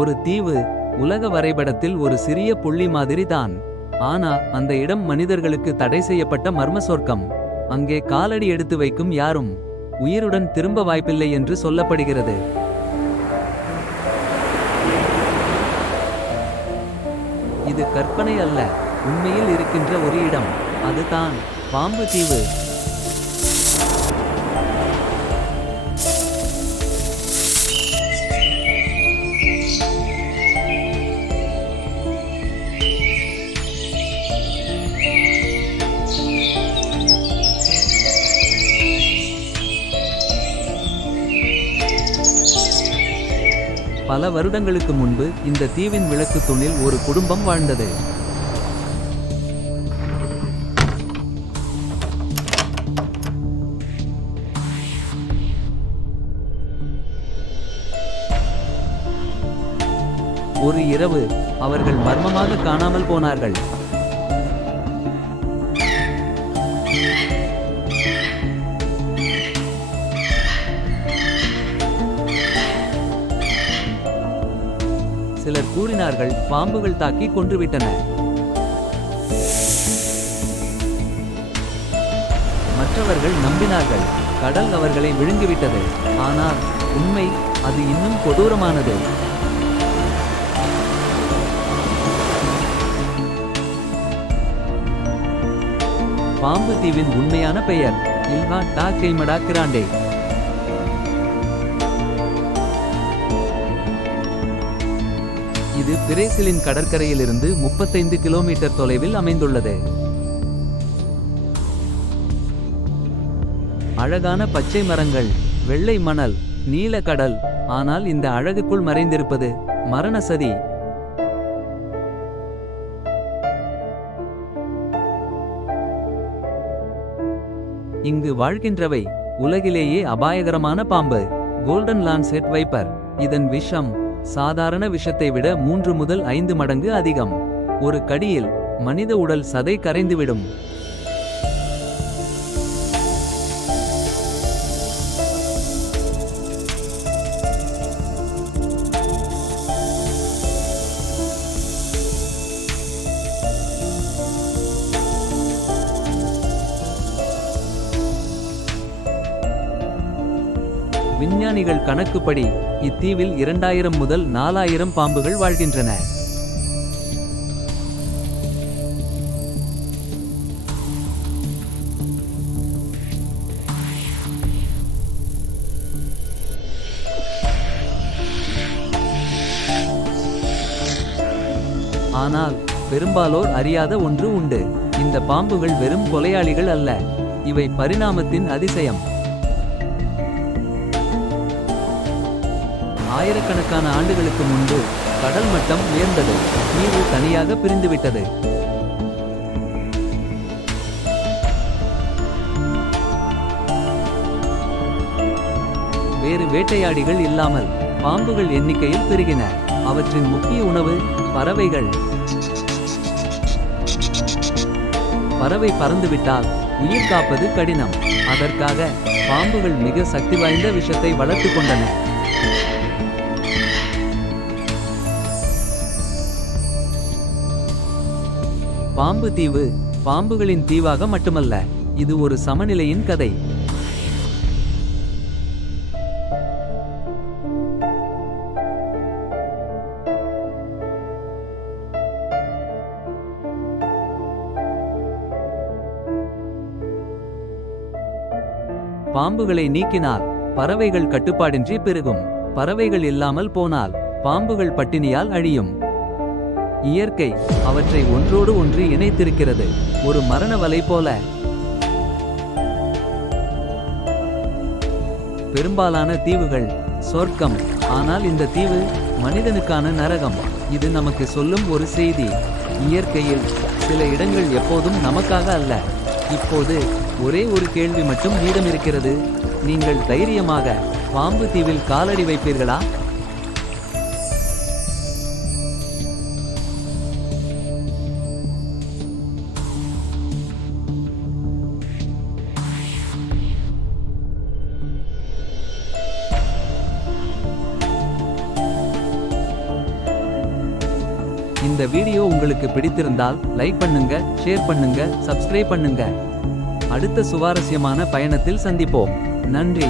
ஒரு தீவு உலக வரைபடத்தில் ஒரு சிறிய புள்ளி மாதிரி தான் ஆனா அந்த இடம் மனிதர்களுக்கு தடை செய்யப்பட்ட மர்ம சொர்க்கம் அங்கே காலடி எடுத்து வைக்கும் யாரும் உயிருடன் திரும்ப வாய்ப்பில்லை என்று சொல்லப்படுகிறது. இது கற்பனை அல்ல உண்மையில் இருக்கின்ற ஒரு இடம். அதுதான் பாம்பு தீவு. பல வருடங்களுக்கு முன்பு இந்த தீவின் விளக்கு தூணில் ஒரு குடும்பம் வாழ்ந்தது. ஒரு இரவு அவர்கள் மர்மமாக காணாமல் போனார்கள். சிலர் பாம்புகள் தாக்கி கொன்றுவிட்டன. மற்றவர்கள் நம்பினார்கள் கடல் அவர்களை விழுங்கிவிட்டது. ஆனால் உண்மை அது இன்னும் கொடூரமானது. பாம்பு தீவின் உண்மையான பெயர் இல்வா டா கிராண்டே இது பிரேசிலின் கடற்கரையிலிருந்து முப்பத்தைந்து கிலோமீட்டர் தொலைவில் அமைந்துள்ளது. அழகான பச்சை மரங்கள் வெள்ளை மணல் நீல கடல் ஆனால் இந்த அழகுக்குள் மறைந்திருப்பது மரண சதி. இங்கு வாழ்கின்றவை உலகிலேயே அபாயகரமான பாம்பு கோல்டன் லான்செட் வைப்பர் இதன் விஷம் சாதாரண விஷத்தை விட மூன்று முதல் ஐந்து மடங்கு அதிகம். ஒரு கடியில் மனித உடல் சதை கரைந்துவிடும். விஞ்ஞானிகள் கணக்குப்படி இத்தீவில் இரண்டாயிரம் முதல் நாலாயிரம் பாம்புகள் வாழ்கின்றன. ஆனால் பெரும்பாலோர் அறியாத ஒன்று உண்டு. இந்த பாம்புகள் வெறும் கொலையாளிகள் அல்ல. இவை பரிணாமத்தின் அதிசயம். ஆயிரக்கணக்கான ஆண்டுகளுக்கு முன்பு கடல் மட்டம் உயர்ந்தது. நீர் தனியாக பிரிந்துவிட்டது. வேறு வேட்டையாடிகள் இல்லாமல் பாம்புகள் எண்ணிக்கையில் பெருகின. அவற்றின் முக்கிய உணவு பறவைகள். பறவை பறந்துவிட்டால் உயிர் காப்பது கடினம். அதற்காக பாம்புகள் மிக சக்தி வாய்ந்த விஷத்தை வளர்த்துக் கொண்டன. பாம்பு தீவு பாம்புகளின் தீவாக மட்டுமல்ல இது ஒரு சமநிலையின் கதை. பாம்புகளை நீக்கினால் பறவைகள் கட்டுப்பாடின்றி பெருகும். பறவைகள் இல்லாமல் போனால் பாம்புகள் பட்டினியால் அழியும். இயற்கை அவற்றை ஒன்றோடு ஒன்று இணைத்திருக்கிறது. ஒரு மரண வலை போல. பெரும்பாலான தீவுகள் சொர்க்கம். ஆனால் இந்த தீவு மனிதனுக்கான நரகம். இது நமக்கு சொல்லும் ஒரு செய்தி. இயற்கையில் சில இடங்கள் எப்போதும் நமக்காக அல்ல. இப்போது ஒரே ஒரு கேள்வி மட்டும் மீதம் இருக்கிறது நீங்கள் தைரியமாக பாம்பு தீவில் காலடி வைப்பீர்களா? இந்த வீடியோ உங்களுக்கு பிடித்திருந்தால் லைக் பண்ணுங்க ஷேர் பண்ணுங்க சப்ஸ்கிரைப் பண்ணுங்க. அடுத்த சுவாரஸ்யமான பயணத்தில் சந்திப்போம். நன்றி.